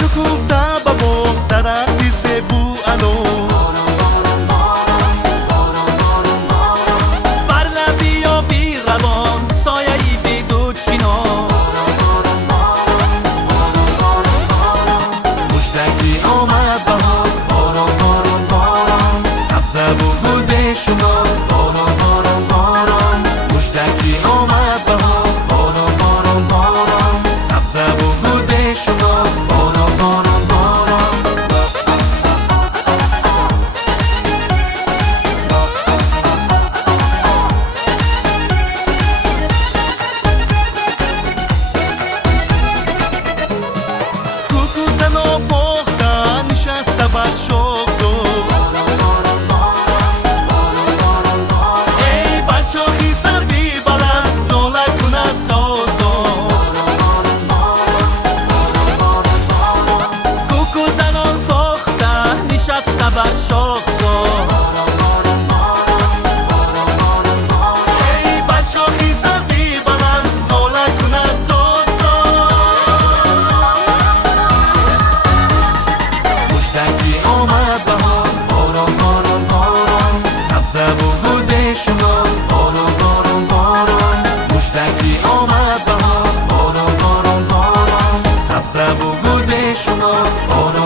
شکوفته به باغ درختی سبو الو بر لبی یا بی روان سایه‌ای بی دو چینا مشتکی آمد بهار باران باران باران سبزه و گل بشمار باران باران باران مشتکی آمد بهار باران باران باران سبزه و گل بشمار باران باران باران کوکو زن آفاخته نشسته بر شاخ ای بر شاخی سروی بلند ناله کند سازا کوکو زنان فاخته نشسته بر شاخ ای بر شاخی سروی بلند ناله کند سازا مشتکی آمد بهار باران باران باران سبزه و گل بشمار باران باران باران مشتکی آمد بهار باران باران باران سبزه و گل بشمار باران